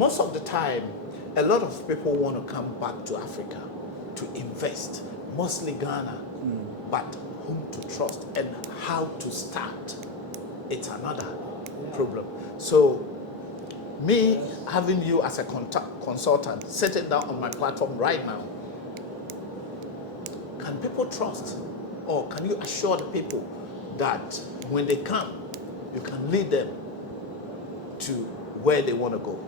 most of the time, a lot of people want to come back to Africa to invest, mostly Ghana, but whom to trust and how to start, it's another problem. So, me having you as a consultant, sitting down on my platform right now, can people trust, or can you assure the people that when they come, you can lead them to where they want to go?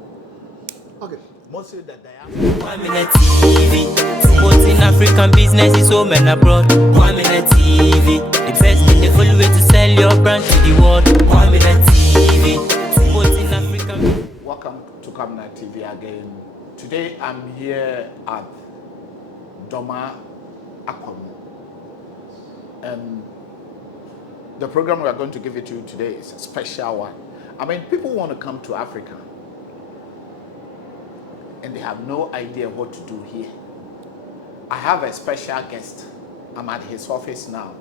Okay. Mostly that they have. 1 Minute TV, promoting African business is home and abroad. 1 Minute TV, the best and the full way to sell your brand to the world. 1 Minute TV, promoting African. Welcome to Kamina TV again. Today I'm here at Doma Akwamu, and the program we are going to give it to you today is a special one. I mean, people want to come to Africa and they have no idea what to do here. I have a special guest. I'm at his office now,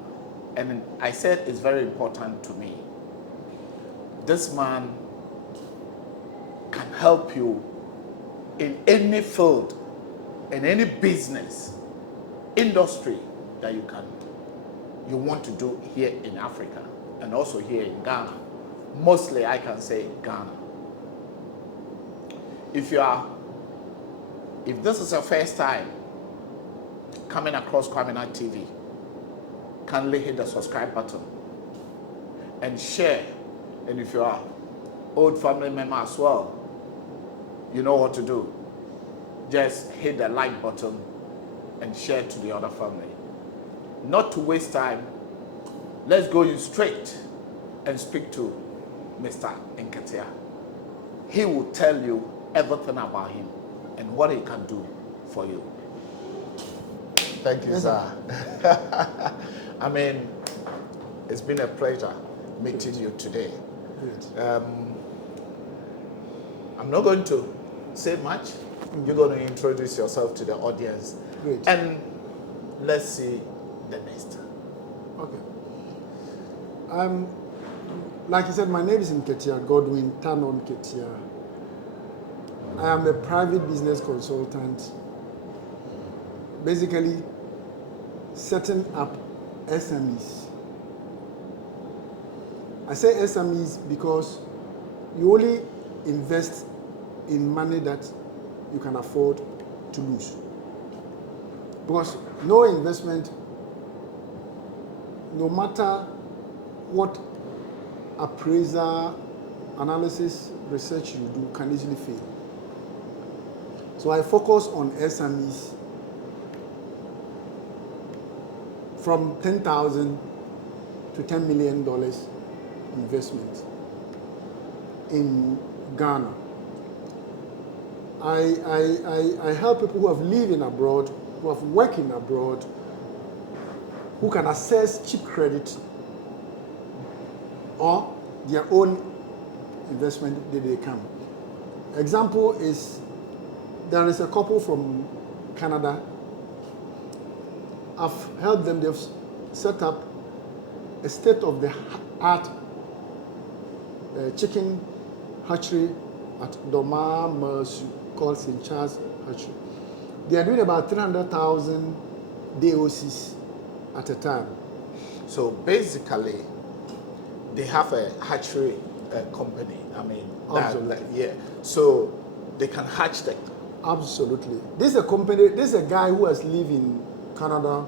and I said it's very important to me. This man can help you in any field, in any business, industry that you want to do here in Africa and also here in Ghana. Mostly I can say Ghana. If this is your first time coming across Kamina TV, kindly hit the subscribe button and share. And if you are old family member as well, you know what to do. Just hit the like button and share to the other family. Not to waste time, let's go in straight and speak to Mr. Nketia. He will tell you everything about him and what he can do for you. Thank you, sir. I mean, it's been a pleasure meeting you today. I'm not going to say much. You're going to introduce yourself to the audience. Great. And let's see the next. Okay. Like I said, my name is Nketia Godwin Tanon Nketia. I am a private business consultant, basically setting up SMEs. I say SMEs because you only invest in money that you can afford to lose. Because no investment, no matter what appraiser, analysis, research you do, can easily fail. So I focus on SMEs from $10,000 to $10 million investment in Ghana. I help people who have lived in abroad, who have worked in abroad, who can access cheap credit or their own investment that they can. Example is, there is a couple from Canada. I've helped them, they've set up a state-of-the-art chicken hatchery at Doma Mersu called St. Charles Hatchery. They are doing about 300,000 DOCs at a time. So basically, they have a hatchery company. I mean, yeah. So they can hatch them. Absolutely. This is a company, this is a guy who has lived in Canada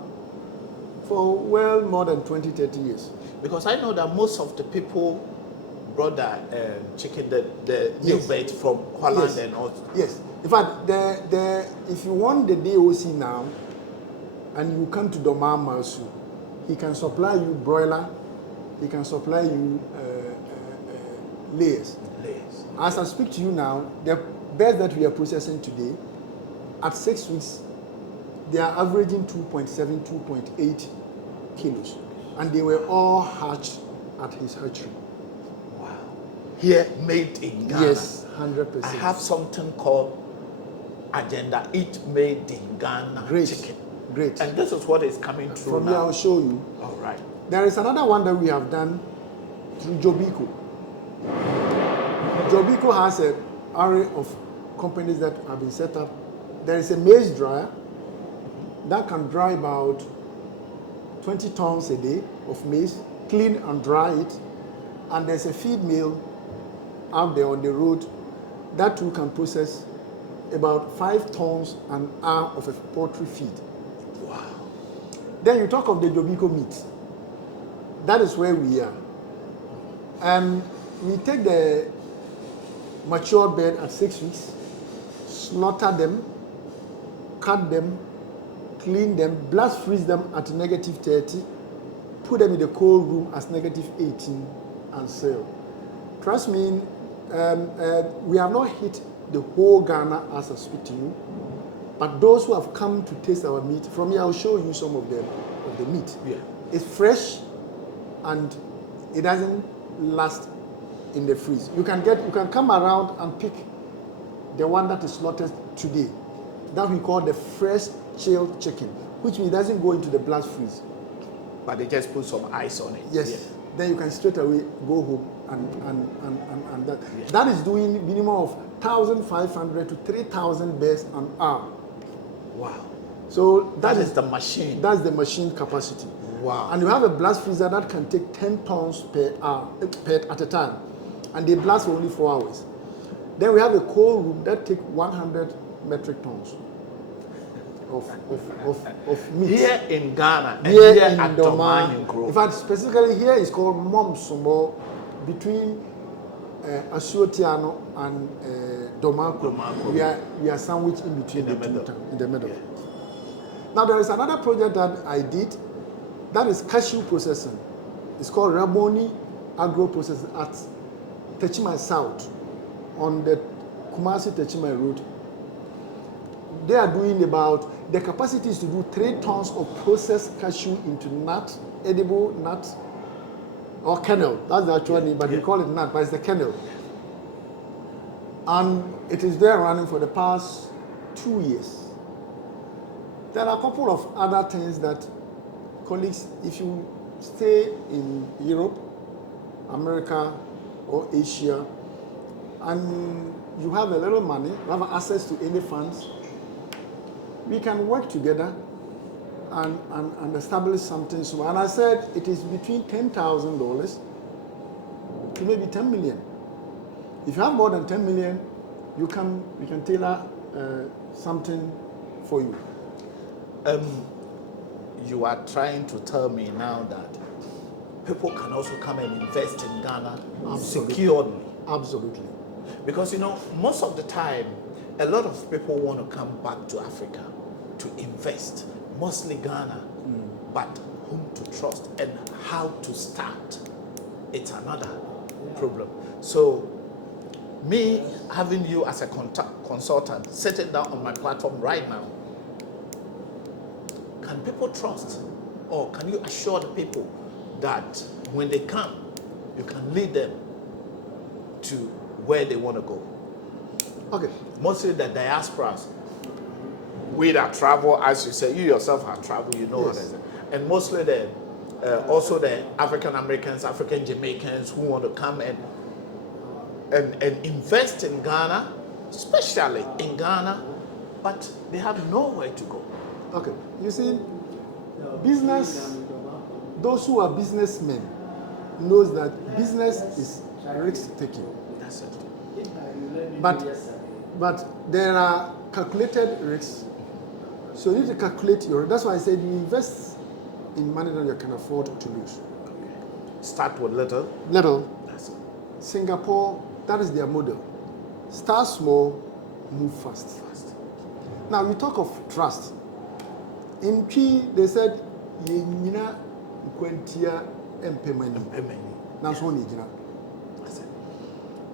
for well more than 20, 30 years. Because I know that most of the people brought that chicken, the new bait from Holland and all. Yes. In fact, if you want the DOC now, and you come to Doma Mersu, he can supply you broiler, he can supply you layers. As I speak to you now, the birds that we are processing today, at 6 weeks, they are averaging 2.7, 2.8 kilos. And they were all hatched at his hatchery. Wow. Here, made in Ghana. Yes, 100%. I have something called Agenda Eat Made in Ghana chicken. Great. And this is what is coming through From now. here, I'll show you. All right. There is another one that we have done through Jobico. Jobico has an array of companies that have been set up. There is a maize dryer that can dry about 20 tons a day of maize, clean and dry it. And there's a feed mill out there on the road that too can process about 5 tons an hour of a poultry feed. Wow. Then you talk of the Jobiko meat. That is where we are. We take the mature bird at 6 weeks, slaughter them, cut them, clean them, blast freeze them at -30, put them in the cold room as -18 and sell. Trust me, we have not hit the whole Ghana as I speak to you, but those who have come to taste our meat, from here I'll show you some of the meat. Yeah. It's fresh and it doesn't last in the freeze. You can come around and pick the one that is slaughtered today. That we call the fresh chilled chicken, which means it doesn't go into the blast freeze. But they just put some ice on it. Yes. Yeah. Then you can straight away go home and that. Yeah. That is doing minimum of 1,500 to 3,000 birds an hour. Wow. So That is the machine. That's the machine capacity. Wow. And you have a blast freezer that can take 10 tons per hour at a time, and they blast for only 4 hours. Then we have a cold room that take 100 metric tons of meat. Here in Ghana and Here here in at Doma. Dominion Grove. In fact, specifically here is called Momsomo, between Asuotiano and Domako. We are sandwiched in between In the two middle. towns, in the middle. Yeah. Now there is another project that I did, that is cashew processing. It's called Raboni Agro Processing at Techima South on the Kumasi Techima Road. They are doing the capacity is to do 3 tons of processed cashew into nut, edible nut, or kernel. That's the actual name, but we call it nut, but it's the kernel. And it is there running for the past 2 years. There are a couple of other things that colleagues, if you stay in Europe, America, or Asia, and you have a little money, you have access to any funds, we can work together and establish something small. And I said it is between $10,000 to maybe 10 million. If you have more than 10 million, we can tailor something for you. You are trying to tell me now that people can also come and invest in Ghana securely. Absolutely. Because most of the time, a lot of people want to come back to Africa to invest, mostly Ghana, but whom to trust and how to start, it's another problem. So, me having you as a consultant, sitting down on my platform right now, can people trust, or can you assure the people that when they come, you can lead them to where they want to go? Okay. Mostly the diasporas. We that travel, as you say, you yourself have traveled, you know what I Yes. say. And mostly also the African Americans, African Jamaicans who want to come and invest in Ghana, especially in Ghana, but they have nowhere to go. Okay. You see, business, those who are businessmen knows that business is risk taking. That's it. But there are calculated risks. So you need to calculate that's why I said you invest in money that you can afford to lose. Start with little. Little. That's it. Singapore, that is their model. Start small, move fast. Now we talk of trust. In P, they said, "Yenina kwentia empemani." That's one yenina. That's it.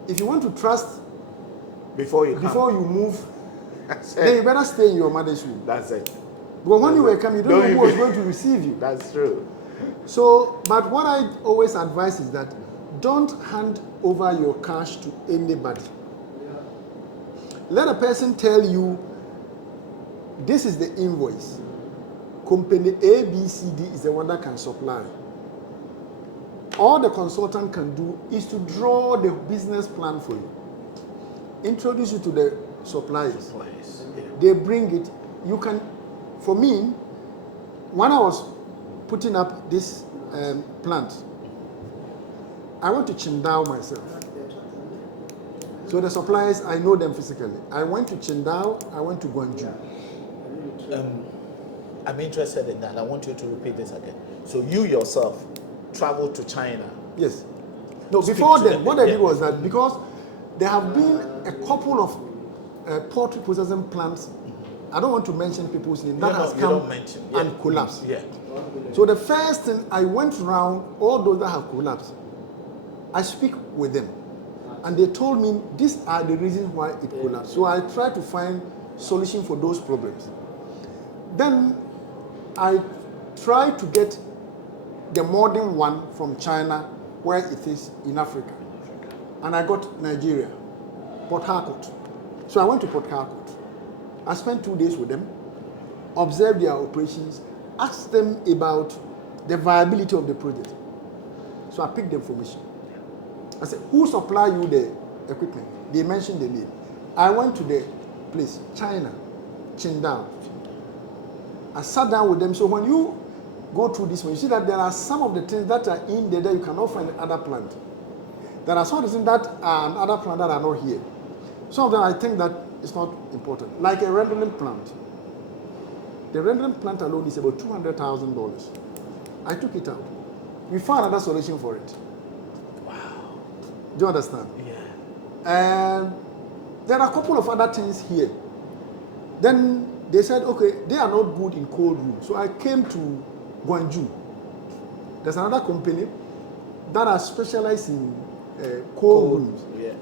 If you want to trust Before you move, That's then you it. better stay in your mother's womb. That's it. But when you were coming, you don't know who was even- going to receive you. That's true. So, but what I always advise is that don't hand over your cash to anybody. Let a person tell you, this is the invoice. Company ABCD is the one that can supply. All the consultant can do is to draw the business plan for you, introduce you to the suppliers. Yeah. They bring it. You can, for me, when I was putting up this plant, I went to Qingdao myself. So the suppliers, I know them physically. I went to Qingdao, I went to Guangzhou. I'm interested in that. I want you to repeat this again. So you yourself traveled to China. Yes. No, Speak before to then, them, what I yeah. did was that because there have been a couple of poultry processing plants, I don't want to mention people's names, that has come and collapsed. Yeah. So the first thing, I went around all those that have collapsed. I speak with them, and they told me these are the reasons why it collapsed. So I try to find solution for those problems. Then I try to get the modern one from China, where it is in Africa. And I got Nigeria, Port Harcourt. So I went to Port Harcourt. I spent 2 days with them, observed their operations, asked them about the viability of the project. So I picked the information. I said, who supply you the equipment? They mentioned the name. I went to the place, China, Qingdao. I sat down with them. So when you go through this one, you see that there are some of the things that are in there that you cannot find in other plant. There are some of the things that are in other plant that are not here. Some of them I think that it's not important. Like a rendering plant. The rendering plant alone is about $200,000. I took it out. We found another solution for it. Wow. Do you understand? Yeah. And there are a couple of other things here. Then they said, okay, they are not good in cold room. So I came to Guangzhou. There's another company that are specialized in cold rooms. Yeah.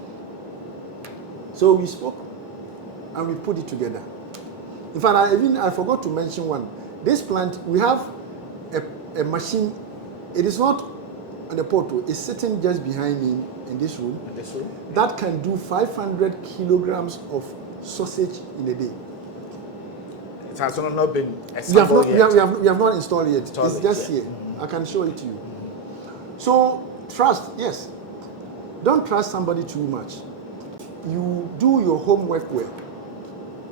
So we spoke and we put it together. In fact, I forgot to mention one. This plant, we have a machine. It is not on the portal. It's sitting just behind me in this room. That can do 500 kilograms of sausage in a day. It has not been assembled yet. We have not installed it yet. It's just here. Mm-hmm. I can show it to you. So, trust, yes. Don't trust somebody too much. You do your homework well.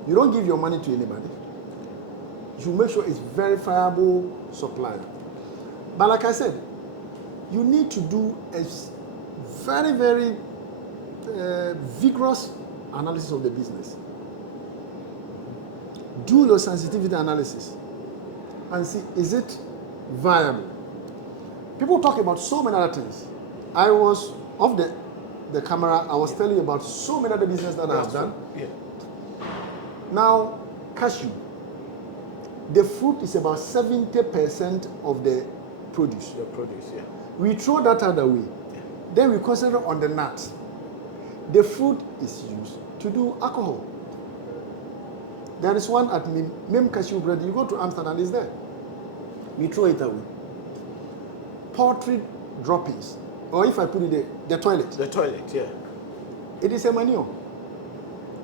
You don't give your money to anybody. You make sure it's verifiable supply. But like I said, you need to do a very, very vigorous analysis of the business. Do your sensitivity analysis and see, is it viable? People talk about so many other things. I was off the camera, I was telling you about so many other businesses that I have done. Yeah. Now, cashew. The fruit is about 70% of the produce. The produce, yeah. We throw that out away. Yeah. Then we concentrate on the nut. The fruit is used to do alcohol. There is one at Mim Cashew Bread. You go to Amsterdam, it's there. We throw it away. Poultry droppings. Or if I put it there, the toilet. The toilet, yeah. It is a manure.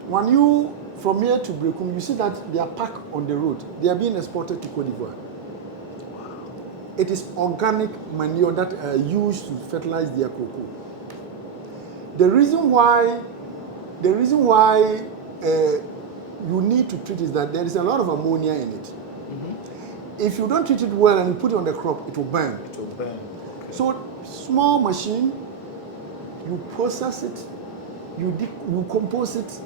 When you, from here to Brekum, you see that they are packed on the road. They are being exported to Cote d'Ivoire. Wow. It is organic manure that are used to fertilize their cocoa. The reason why you need to treat is that there is a lot of ammonia in it. Mm-hmm. If you don't treat it well and you put it on the crop, it will burn. It will burn. Okay. So, small machine, you process it, you compose it,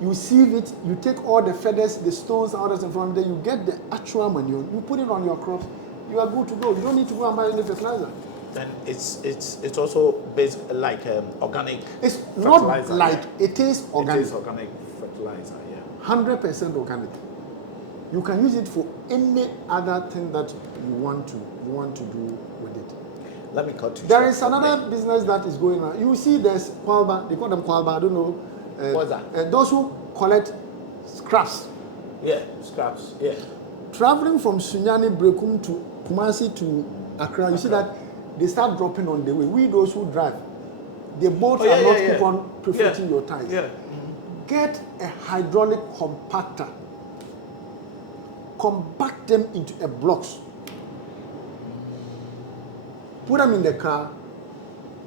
you sieve it, you take all the feathers, the stones out of it from there, you get the actual manure, you put it on your crops, you are good to go. You don't need to go and buy any fertilizer. Then it's also based like organic. It's fertilizer, not like it is organic. It is organic fertilizer, yeah. 100% organic. You can use it for any other thing that you want to do with it. Let me cut you. There is another business that is going on. You see, there's Kwalba. They call them Kwalba. I don't know. What's that? Those who collect scraps. Yeah, scraps. Yeah. Traveling from Sunyani Brekum to Kumasi to Accra, you see that they start dropping on the way. We those who drive, the boats are not keep on perfecting your tires. Yeah. Get a hydraulic compactor. Compact them into a blocks. Put them in the car.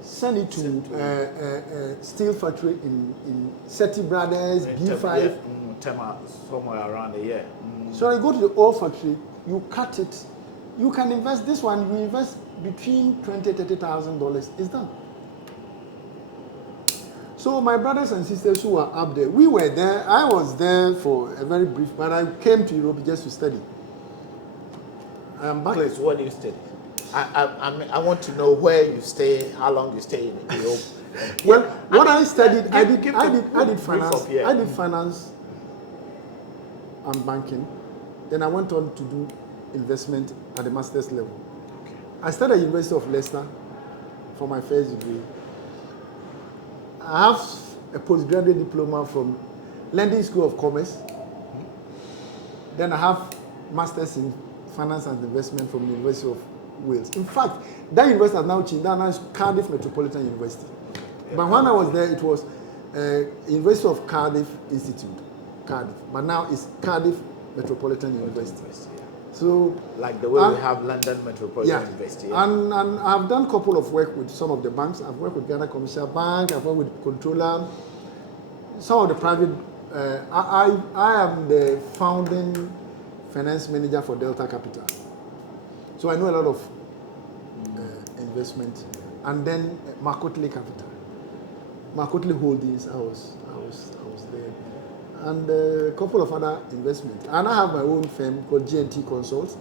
send it to steel factory in Seti Brothers, B5. Tema, somewhere around the year. So you go to the oil factory, you cut it. You can invest this one. You invest between $20,000-$30,000. It's done. So my brothers and sisters who were up there, we were there. I was there for a very brief, but I came to Europe just to study. Please, what do you study? I want to know where you stay, how long you stay in Europe. Well, what I studied, I did finance. Yeah. I did finance and banking. Then I went on to do investment at the master's level. Okay. I studied at the University of Leicester for my first degree. I have a postgraduate diploma from London School of Commerce. Then I have masters in finance and investment from the University of Wales. In fact, that university has now changed. That now is Cardiff Metropolitan University. But when I was there, it was University of Cardiff Institute, Cardiff. But now it's Cardiff Metropolitan University. So, like the way we have London Metropolitan University. Yeah. And I've done a couple of work with some of the banks. I've worked with Ghana Commercial Bank. I've worked with Controller. Some of the private. I am the founding finance manager for Delta Capital. So I know a lot of investment. And then Makotli Capital. Makotli Holdings, I was there. And a couple of other investments. And I have my own firm called GNT Consults.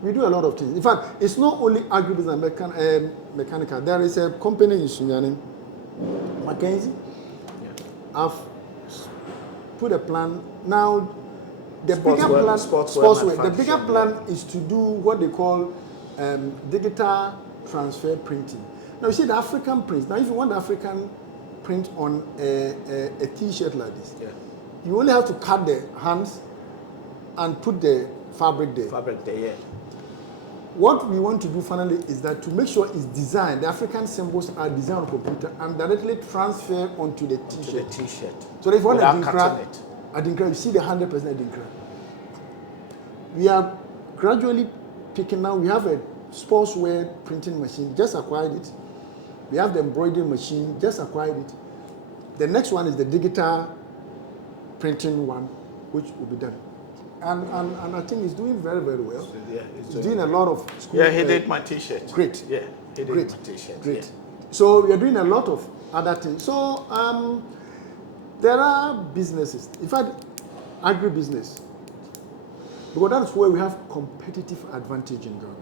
We do a lot of things. In fact, it's not only agribusiness and mechanical. There is a company in Sunyani, Mackenzie. Yeah. I've put a plan. Now, the bigger plan, sportswear. The bigger plan is to do what they call digital transfer printing. Now, you see the African prints. Now, if you want the African print on a T-shirt like this, you only have to cut the hands and put the fabric there. Yeah. What we want to do finally is that to make sure it's designed, the African symbols are designed on computer and directly transfer onto the T-shirt. So if you want Adinkra, you see the 100% Adinkra. We are gradually picking now. We have a sportswear printing machine, just acquired it. We have the embroidery machine, just acquired it. The next one is the digital printing one, which will be done. And I think it's doing very, very well. Yeah, it's doing a lot of school. Yeah, he did my T-shirt. Great. Yeah, he did my T-shirt. Great. Yeah. So we are doing a lot of other things. So there are businesses. In fact, agribusiness. Because that's where we have competitive advantage in Ghana.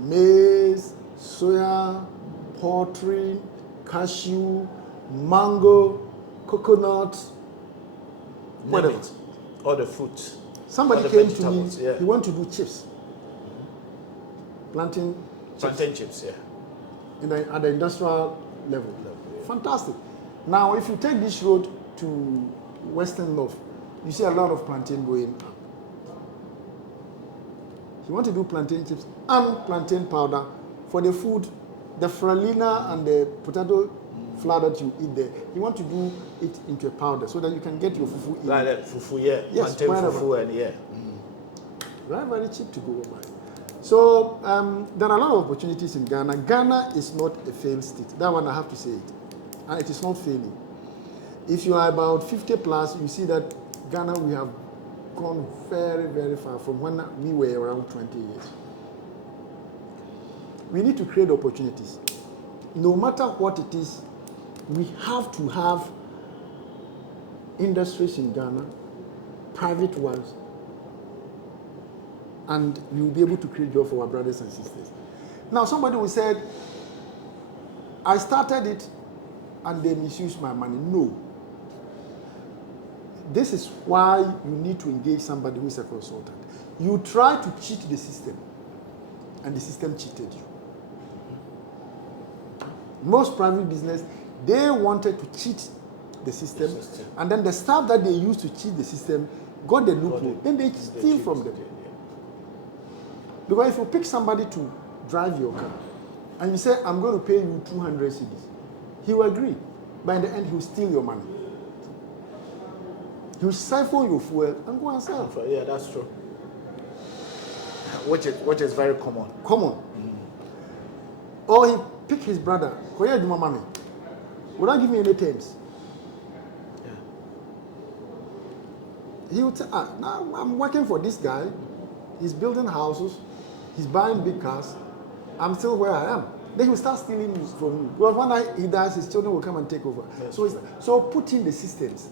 Maize, soya, poultry, cashew, mango, coconut, whatever. All the fruits. Somebody came to me, he wanted to do chips. Plantain chips, yeah. At the industrial level. Yeah. Fantastic. Now, if you take this road to Western North, you see a lot of plantain going up. You want to do plantain chips and plantain powder for the food, the farina and the potato flour that you eat there. You want to do it into a powder so that you can get your fufu in. Like that fufu, yeah. Yes, plantain fufu, and yeah. Very, very cheap to go buy. So there are a lot of opportunities in Ghana. Ghana is not a failed state. That one I have to say it. And it is not failing. If you are about 50 plus, you see that Ghana, we have gone very, very far from when we were around 20 years. We need to create opportunities. No matter what it is, we have to have industries in Ghana, private ones, and we will be able to create jobs for our brothers and sisters. Now, somebody will say, I started it and they misused my money. No. This is why you need to engage somebody who is a consultant. You try to cheat the system, and the system cheated you. Most private business, they wanted to cheat the system, and then the staff that they used to cheat the system got the loophole. Then they steal from them. Because if you pick somebody to drive your car, and you say, I'm going to pay you 200 cedis, he will agree. But in the end, he will steal your money. You siphon your fuel and go and sell. Yeah, that's true. Which is very common. Common. Or he pick his brother. Koya Juma Mami. Without giving me any terms. Yeah. He would say, now I'm working for this guy. He's building houses. He's buying big cars. I'm still where I am. Then he will start stealing from me. Well, one night he dies, his children will come and take over. Yes. So put in the systems.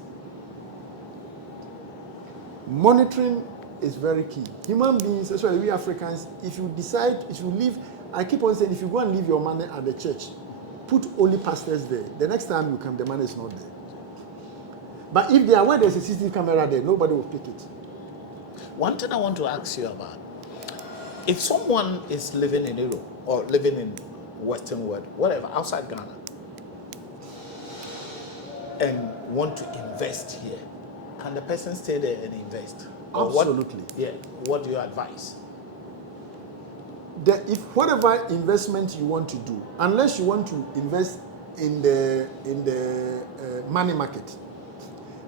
Monitoring is very key. Human beings, especially we Africans, if you leave, I keep on saying, if you go and leave your money at the church, put only pastors there. The next time you come, the money is not there. But if they are where there's a CCTV camera there, nobody will pick it. One thing I want to ask you about, if someone is living in Europe or living in Western world, whatever, outside Ghana, and want to invest here, can the person stay there and invest? Or Absolutely. What do you advise? If whatever investment you want to do, unless you want to invest in the money market,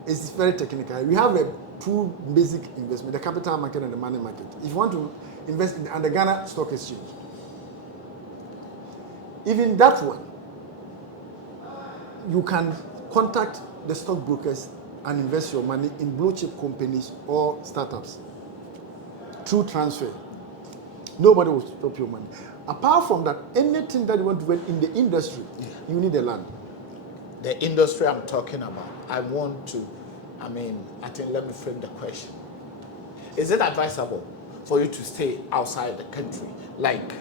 it's very technical. We have two basic investment: the capital market and the money market. If you want to invest in the Ghana Stock Exchange, even that one, you can contact the stockbrokers and invest your money in blue chip companies or startups through transfer. Nobody will stop your money. Apart from that, anything that you want to do in the industry, you need a land. The industry I'm talking about, I think let me frame the question. Is it advisable for you to stay outside the country, like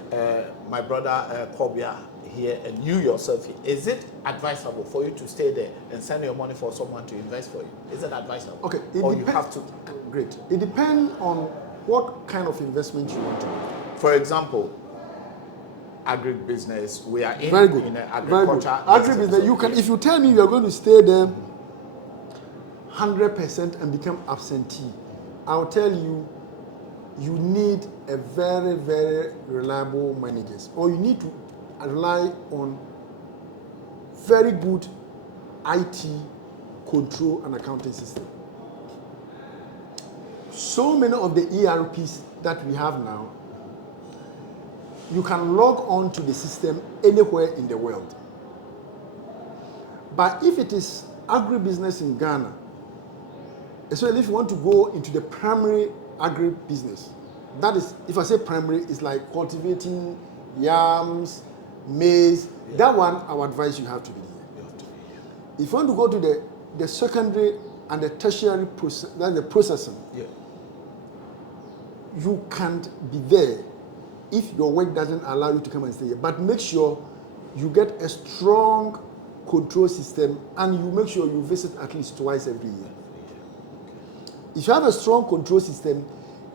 my brother Kobia here and you yourself here? Is it advisable for you to stay there and send your money for someone to invest for you? Is it advisable? Okay, you have to. Great. It depends on what kind of investment you want to do. For example, agribusiness. We are in, Very good. in agriculture. Agribusiness. You can, if you tell me you are going to stay there 100% and become absentee, I'll tell you, you need a very, very reliable managers, or you need to rely on very good IT control and accounting system. So many of the ERPs that we have now, you can log on to the system anywhere in the world. But if it is agribusiness in Ghana, especially if you want to go into the primary agribusiness, that is, if I say primary, it's like cultivating yams, maize. Yeah. That one, I would advise you have to be here. You have to be here. If you want to go to the secondary and the tertiary process, that's the processing. Yeah. You can't be there if your work doesn't allow you to come and stay here. But make sure you get a strong control system and you make sure you visit at least twice every year. If you have a strong control system,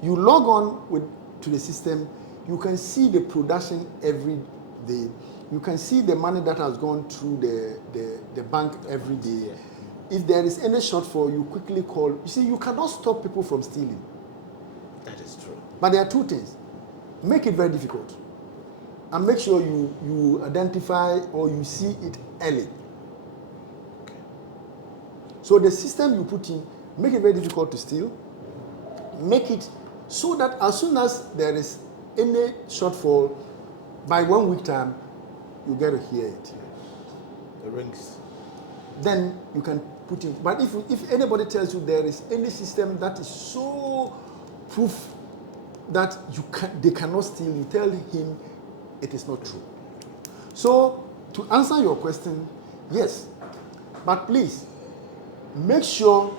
you log on to the system, you can see the production every day. You can see the money that has gone through the bank every day. If there is any shortfall, you quickly call. You see, you cannot stop people from stealing. That is true. But there are two things. Make it very difficult. And make sure you identify or you see it early. Okay. So the system you put in, make it very difficult to steal. Make it so that as soon as there is any shortfall, by 1 week time, you get to hear it. The rings. Then you can put in. But if anybody tells you there is any system that is so proof that they cannot steal, you tell him it is not true. So to answer your question, yes, but please make sure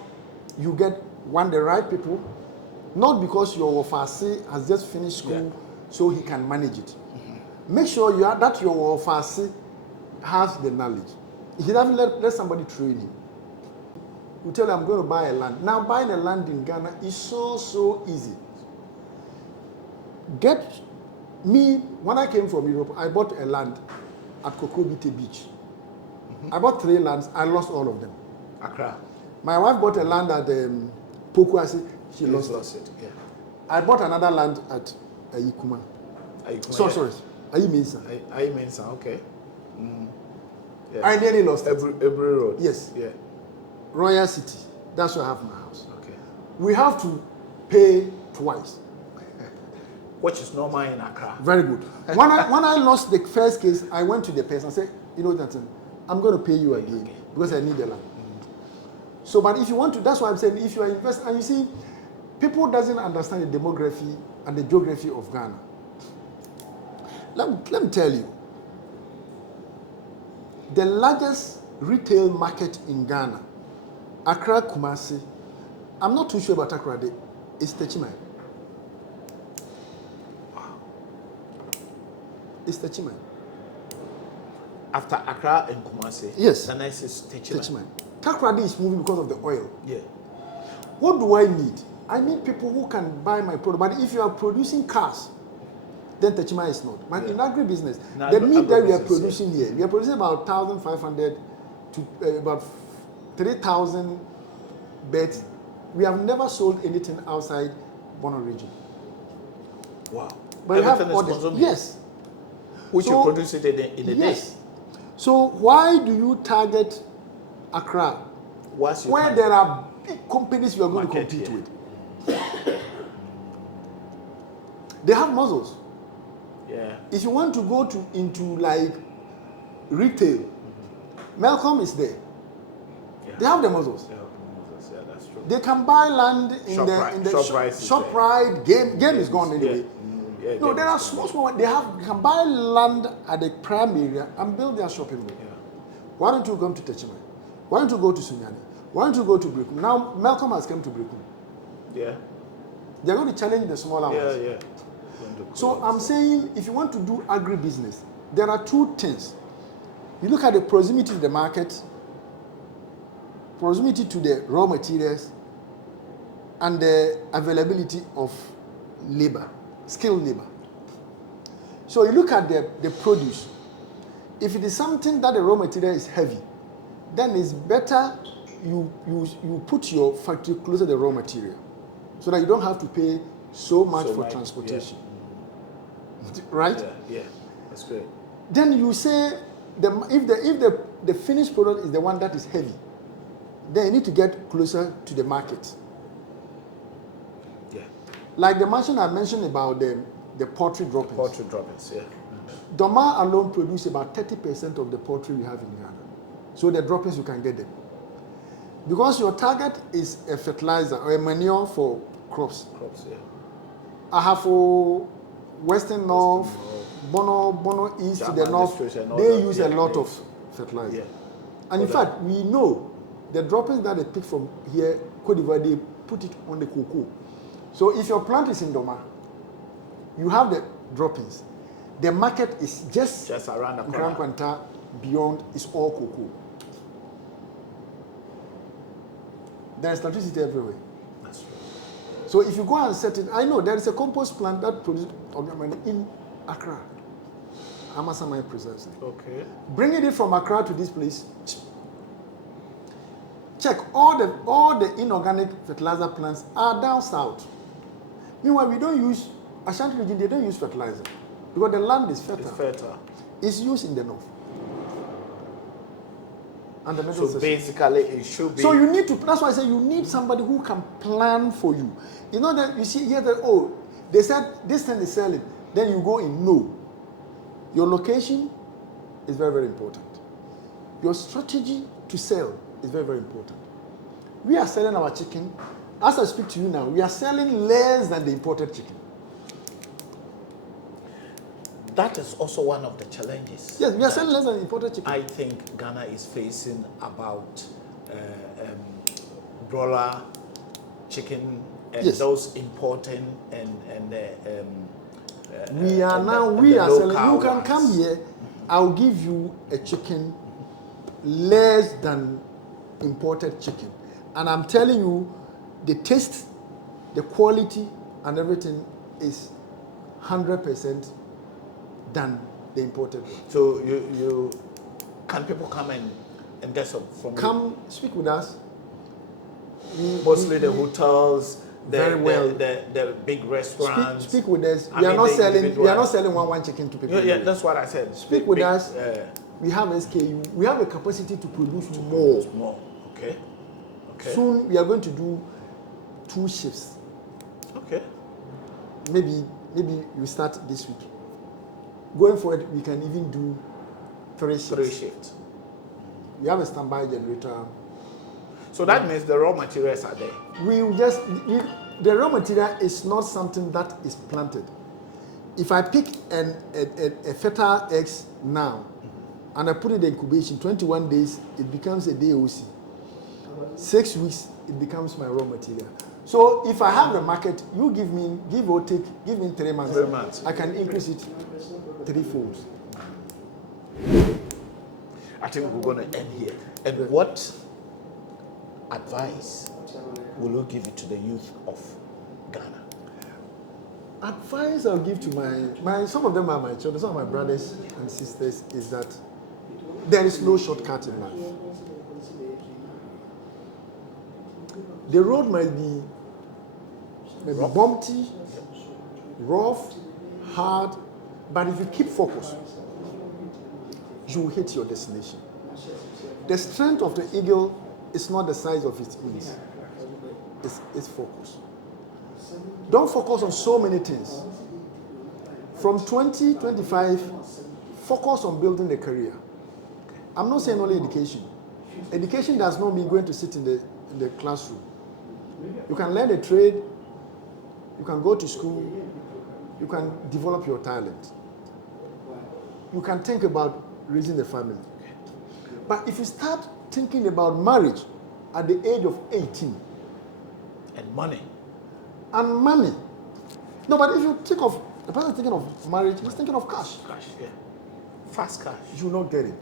you get the right people, not because your Wafasi has just finished school, so he can manage it. Mm-hmm. Make sure that your Wafasi has the knowledge. If you haven't let somebody train him, you tell him, I'm going to buy a land. Now buying a land in Ghana is so easy. When I came from Europe, I bought a land at Kokobite Beach. Mm-hmm. I bought 3 lands, I lost all of them. Accra. My wife bought a land at Pokuasi, she lost it. Yeah. I bought another land at Ayikuma. Sorry. Ayimensa, okay. Mm. Yeah. I nearly lost every road. Yes. Yeah. Royal City. That's where I have my house. Okay. We have to pay twice. which is normal in Accra. Very good. When I lost the first case, I went to the person and said, you know, Nathan, I'm going to pay you again because I need the land. So, but if you want to, that's why I'm saying, if you are investing, and you see, people doesn't understand the demography and the geography of Ghana. Let me tell you, the largest retail market in Ghana, Accra, Kumasi, I'm not too sure about Accra, it's Techimai. It's Techimai. After Accra and Kumasi, yes, the next is Techimai. Takoradi is moving because of the oil. Yeah. What do I need? I need people who can buy my product. But if you are producing cars, then Techimai is not. But in agribusiness, the meat that we are producing here, we are producing about 1,500 to about 3,000 beds. We have never sold anything outside Bono region. Wow. But everything we have is consumed. Yes. Which you produce it in a day. So why do you target Accra, where there are big companies you are going to compete with? They have muscles. Yeah. If you want to go into like retail, Malcolm is there. Yeah. They have the muscles. Yeah, that's true. They can buy land in the ShopRite. Game is gone anyway. Yeah, no, there are small. They can buy land at the prime area and build their shopping mall. Yeah. Why don't you come to Techimai? Why don't you go to Sunyani? Why don't you go to Brikum? Now Malcolm has come to Brikum. Yeah. They're going to challenge the smaller ones. Yeah. So I'm saying, if you want to do agribusiness, there are two things. You look at the proximity to the market, proximity to the raw materials, and the availability of labor, skilled labor. So you look at the produce. If it is something that the raw material is heavy, then it's better you put your factory closer to the raw material, so that you don't have to pay so much for transportation. Yeah. Right? Yeah, that's great. Then you say if the finished product is the one that is heavy, then you need to get closer to the market. Yeah. Like the mention I mentioned about the poultry droppings. Poultry droppings, yeah. Doma alone produce about 30% of the poultry we have in Ghana. So the droppings, you can get them. Because your target is a fertilizer or a manure for crops. Yeah. I have for Western North, Bono East to the North, they use a lot of fertilizer. Yeah. And in fact, we know the droppings that they pick from here, Cote d'Ivoire, they put it on the cocoa. So if your plant is in Doma, you have the droppings. The market is just around the corner. Grand Quanta, beyond is all cocoa. There is electricity everywhere. That's true. So if you go and set it, I know there is a compost plant that produces organic in Accra. Amasamai precisely. Okay. Bringing it from Accra to this place. Check all the inorganic fertilizer plants are down south. Meanwhile, we don't use Ashanti region. They don't use fertilizer because the land is fertile. It's fertile. It's used in the north. And the middle so section. basically, it should be. So you need to. That's why I say you need somebody who can plan for you. You know that you see here that they said this thing is selling. Then you go in. No. Your location is very, very important. Your strategy to sell is very, very important. We are selling our chicken. As I speak to you now, we are selling less than the imported chicken. That is also one of the challenges. Yes, we are selling less than imported chicken. I think Ghana is facing about broiler chicken and those importing and we are selling. You can come here. I'll give you a chicken less than imported chicken, and I'm telling you, the taste, the quality, and everything is 100% than the imported one. So you can people come and get some from come speak with us. Mostly the hotels, the big restaurants. Speak with us. We are not selling one chicken to people. Yeah, that's what I said. Speak with us. We have SKU. We have a capacity to produce more. Okay. Soon we are going to do 2 shifts. Okay. Maybe maybe you start this week. Going forward, we can even do 3 shifts. 3 shifts. We have a standby generator. So that means the raw materials are there. The raw material is not something that is planted. If I pick a fertile eggs now and I put it in incubation, 21 days, it becomes a DOC. 6 weeks, it becomes my raw material. So if I have the market, you give me 3 months. 3 months. I can increase it 3-fold. I think we're going to end here. And what advice will you give it to the youth of Ghana? Advice I'll give to my some of them are my children, some of my brothers and sisters, is that there is no shortcut in life. The road might be bumpy, rough, hard, but if you keep focused, you will hit your destination. The strength of the eagle is not the size of its wings, it's focus. Don't focus on so many things. From 2025, focus on building a career. I'm not saying only education. Education does not mean going to sit in the classroom. You can learn a trade, you can go to school, you can develop your talent. You can think about raising a family. But if you start thinking about marriage at the age of 18, And money. No, but if you think of the person thinking of marriage, he's thinking of cash. Cash, yeah. Fast cash. You will not get it.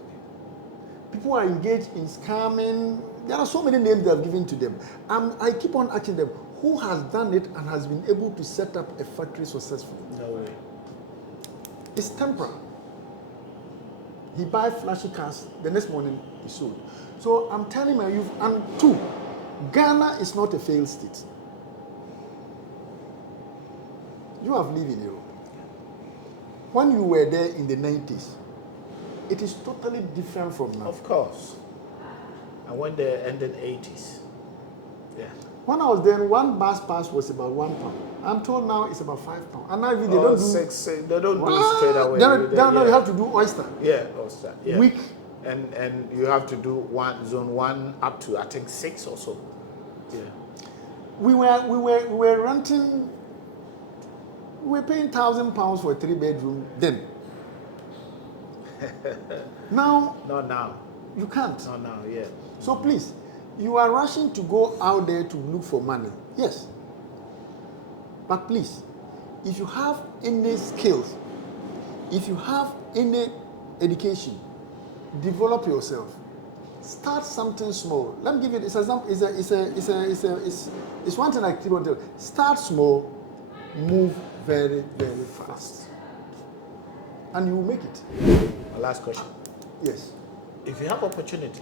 People are engaged in scamming. There are so many names they have given to them. I keep on asking them, who has done it and has been able to set up a factory successfully? No way. It's temporary. He buys flashy cars, the next morning he sold. So I'm telling my youth, and 2, Ghana is not a failed state. You have lived in Europe. When you were there in the 90s, it is totally different from now. Of course. And when they ended 80s. Yeah. When I was there, 1 bus pass was about £1. I'm told now it's about £5. And now if they don't do they don't do it straight away. Now you have to do oyster. Yeah, oyster. Yeah. Week. And you have to do zone 1 up to I think 6 or so. Yeah. We were renting. We were paying £1,000 for a 3-bedroom then. Now. Not now. You can't. Not now. Yeah. So please, you are rushing to go out there to look for money. Yes. But please, if you have any skills, if you have any education, develop yourself. Start something small. Let me give you this example. It's one thing I keep on telling you. Start small, move very, very fast. And you will make it. My last question. Yes. If you have opportunity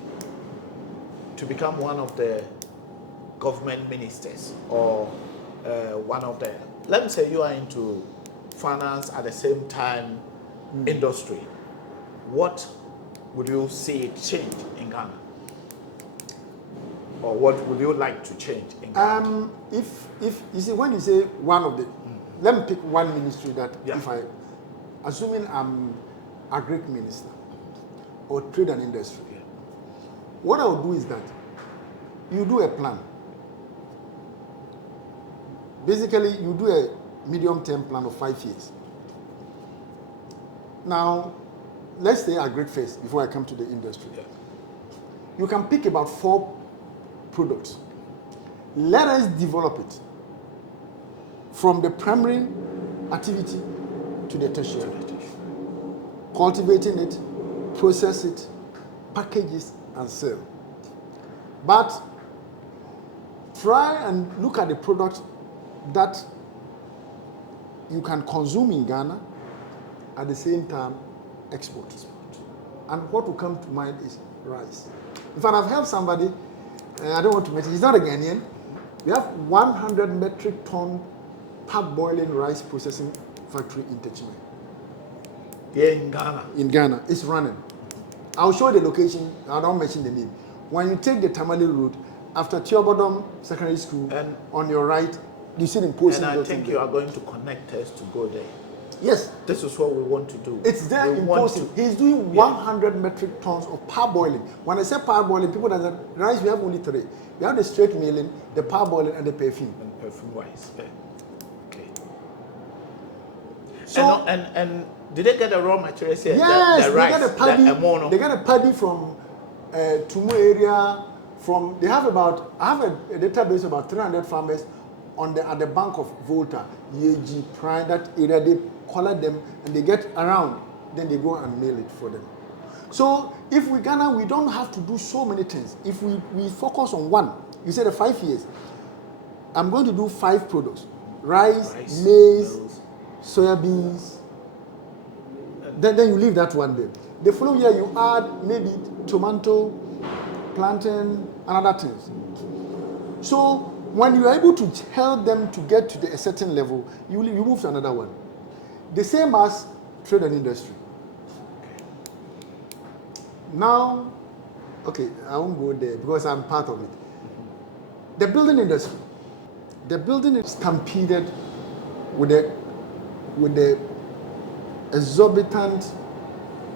to become one of the government ministers or one of the, let me say you are into finance at the same time industry, what would you see change in Ghana? Or what would you like to change in Ghana? If you see, when you say one of the, let me pick one ministry that assuming I'm agric minister or trade and industry, what I will do is that you do a plan. Basically, you do a medium-term plan of 5 years. Now, let's say agric first before I come to the industry. Yeah. You can pick about 4 products. Let us develop it from the primary activity to the tertiary. Cultivating it, process it, package it, and sell. But try and look at the product that you can consume in Ghana, at the same time export. And what will come to mind is rice. In fact, I've helped somebody, I don't want to mention, he's not a Ghanaian. We have 100 metric ton parboiling rice processing factory in Techime. Here in Ghana? In Ghana, it's running. I'll show you the location, I don't mention the name. When you take the Tamale road, after Tiobodom Secondary School, and on your right, You see the imposing And I building think there. you are going to connect us to go there. Yes. This is what we want to do. It's there We in want posting. to- He's doing 100 metric tons of parboiling. When I say parboiling, people don't know rice. We have only three. We have the straight milling, the parboiling, and the perfume. And perfume wise. Yeah. Okay. So And did they get the raw materials here? yes, the they rice, get a paddy. the emono. They get a paddy from Tumu area. From they have about I have a database of about 300 farmers at the bank of Volta, Yeji, Prime, that area. They collect them and they get around. Then they go and mail it for them. So if we Ghana, we don't have to do so many things. If we focus on one, you said the 5 years. I'm going to do 5 products: rice, maize, soya beans. Then you leave that one there. The following year you add maybe tomato, plantain, and other things. So when you are able to help them to get to a certain level, you move to another one. The same as trade and industry. Now, okay, I won't go there because I'm part of it. The building industry. The building is stampeded with the exorbitant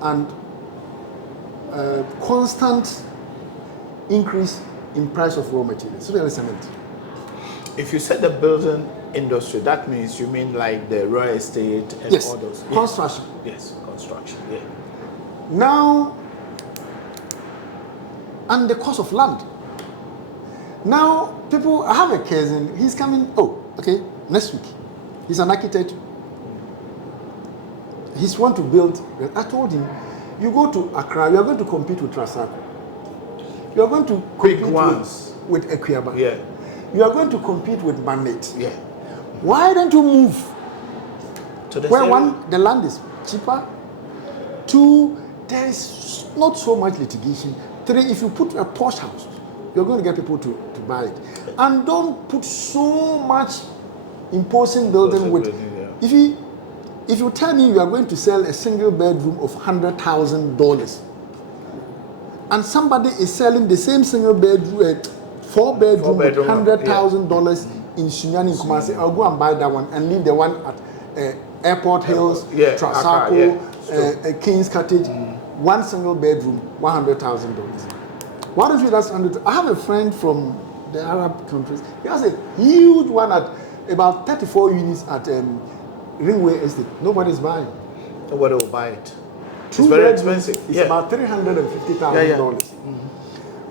and constant increase in price of raw materials, especially cement. If you said the building industry, that means you mean like the real estate and Yes, all those. construction. Yes, construction. Yeah. Now, and the cost of land. Now, people, I have a cousin, he's coming, next week. He's an architect. He's want to build. I told him, you go to Accra, you are going to compete with Trasaco. You are going to compete with Equiaba. Yeah. You are going to compete with Manet. Yeah. Why don't you move To the where area? one, the land is cheaper, 2, there is not so much litigation, 3, if you put a posh house, you're going to get people to buy it. And don't put so much imposing building with, if you tell me you are going to sell a single bedroom of $100,000 and somebody is selling the same single bedroom, 4-bedroom with $100,000 in Sunyani in Kumasi, I'll go and buy that one and leave the one at Airport Hills, Trasaco, King's Cottage, one single bedroom, $100,000. Why don't you just I have a friend from the Arab countries. He has a huge one at about 34 units at Ringway Estate. Nobody's buying. Nobody will buy it. It's 2 very bedrooms, expensive. It's about $350,000.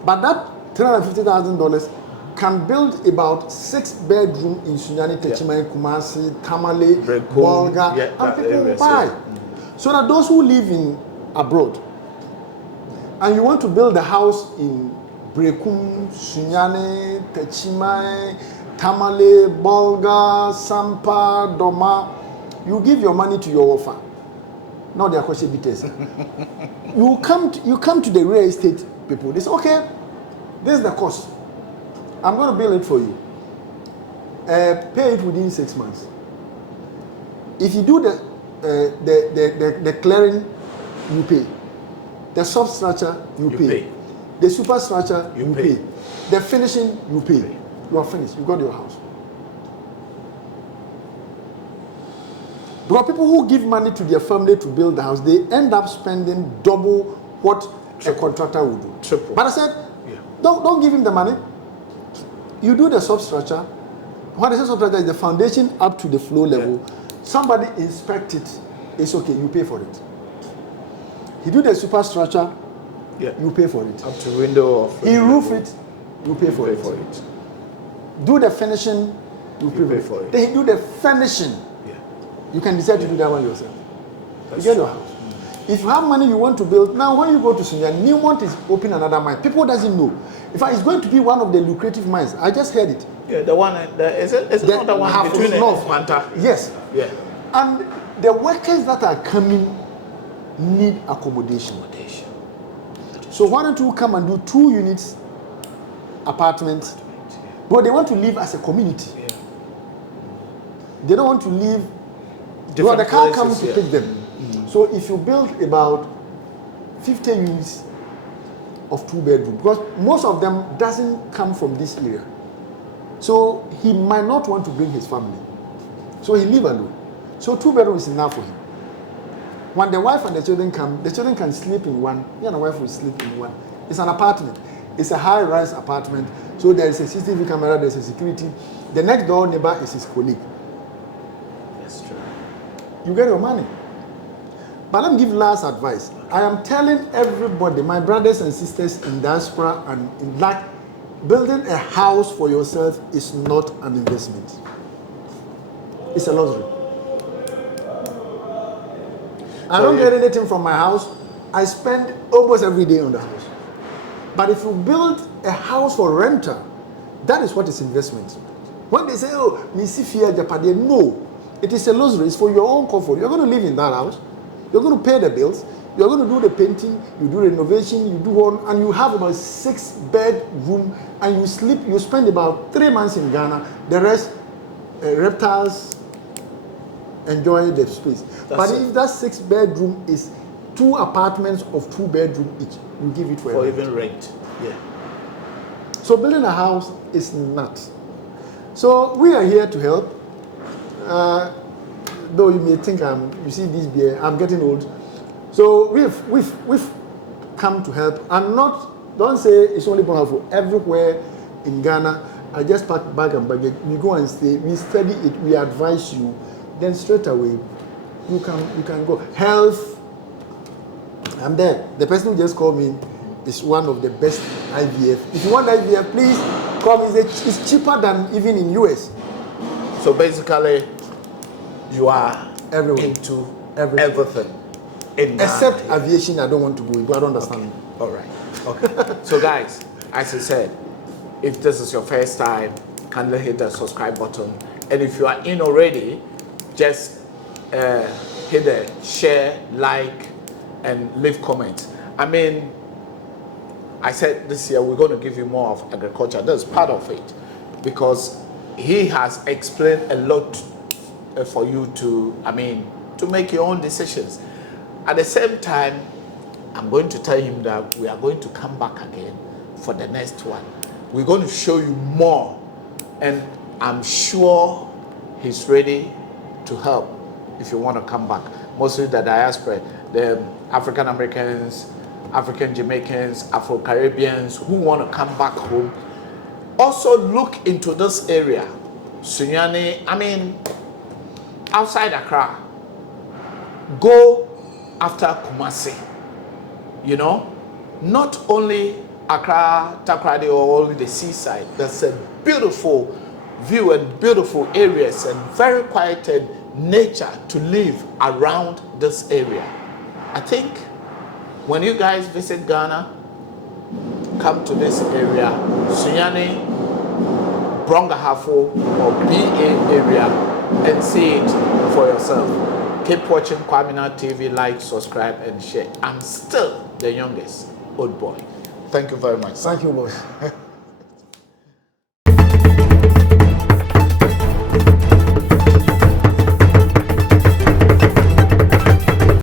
But that $350,000 can build about 6-bedroom in Sunyani, Techimai, Kumasi, Tamale, Bolga, and people will buy. So that those who live in abroad and you want to build a house in Brekum, Sunyani, Techimai, Tamale, Bolga, Sampa, Doma, you give your money to your offer. Not their question bitters. You come to the real estate people. They say, okay, this is the cost. I'm going to build it for you. Pay it within 6 months. If you do the clearing, you pay. The substructure, you pay. The superstructure, you pay. The finishing, you pay. You are finished. You got your house. Because people who give money to their family to build the house, they end up spending double what a contractor would do. Triple. But I said, don't give him the money. You do the substructure. What is the substructure is the foundation up to the floor level. Somebody inspect it. It's okay. You pay for it. He do the superstructure. You pay for it. Up to window. He roof it. You pay for it. Do the finishing. You pay for it. Then he do the finishing. You can decide to do that one yourself. You get your house. If you have money you want to build, now when you go to Sunya, Newmont is opening another mine. People doesn't know. In fact, it's going to be one of the lucrative mines. I just heard it. Yeah, the one, is it not the one between North Manta? Yes. Yeah. And the workers that are coming need accommodation. So why don't you come and do 2 units apartments? But they want to live as a community. They don't want to live. Well, the car comes to pick them. So if you build about 50 units of 2-bedroom, because most of them doesn't come from this area. So he might not want to bring his family. So he live alone. So 2 bedrooms is enough for him. When the wife and the children come, the children can sleep in one. He and the wife will sleep in one. It's an apartment. It's a high-rise apartment. So there is a CCTV camera, there's a security. The next door neighbor is his colleague. That's true. You get your money. But let me give last advice. I am telling everybody, my brothers and sisters in diaspora and in black, building a house for yourself is not an investment. It's a luxury. I don't get anything from my house. I spend almost every day on the house. But if you build a house for renter, that is what is investment. When they say, oh, Misifia Japade, no. It is a luxury. It's for your own comfort. You're going to live in that house. You're going to pay the bills. You're going to do the painting. You do renovation. You do one, and you have about 6-bed room, and you sleep. You spend about 3 months in Ghana. The rest, reptiles enjoy the space. But if that 6-bedroom is 2 apartments of 2 bedrooms each, you give it for even rent. Yeah. So building a house is not. So we are here to help. Though you may think you see this beer, I'm getting old. So we've come to help. Don't say it's only Bonafo. Everywhere in Ghana, I just pack bag and baggage. We go and stay. We study it. We advise you. Then straight away, you can go. Health. I'm there. The person who just called me is one of the best IVF. If you want IVF, please call me. It's cheaper than even in US. So basically, you are Everywhere. into everything. Except aviation, I don't want to go into. I don't understand. All right. Okay. So guys, as I said, if this is your first time, kindly hit the subscribe button. And if you are in already, just hit the share, like, and leave comments. I mean, I said this year we're going to give you more of agriculture. That's part of it, because he has explained a lot for you to make your own decisions. At the same time, I'm going to tell him that we are going to come back again for the next one. We're going to show you more, and I'm sure he's ready to help if you want to come back. Mostly the diaspora, the African Americans, African Jamaicans, Afro-Caribbeans who want to come back home. Also look into this area, Sunyani, outside Accra. Go after Kumasi, not only Accra, Takoradi, or only the seaside. There's a beautiful view and beautiful areas and very quieted nature to live around this area. I think when you guys visit Ghana, come to this area, Sunyani, Brongahafo, or BA area, and see it for yourself. Keep watching Kwamina TV, like, subscribe, and share. I'm still the youngest old boy. Thank you very much. Thank you, boss.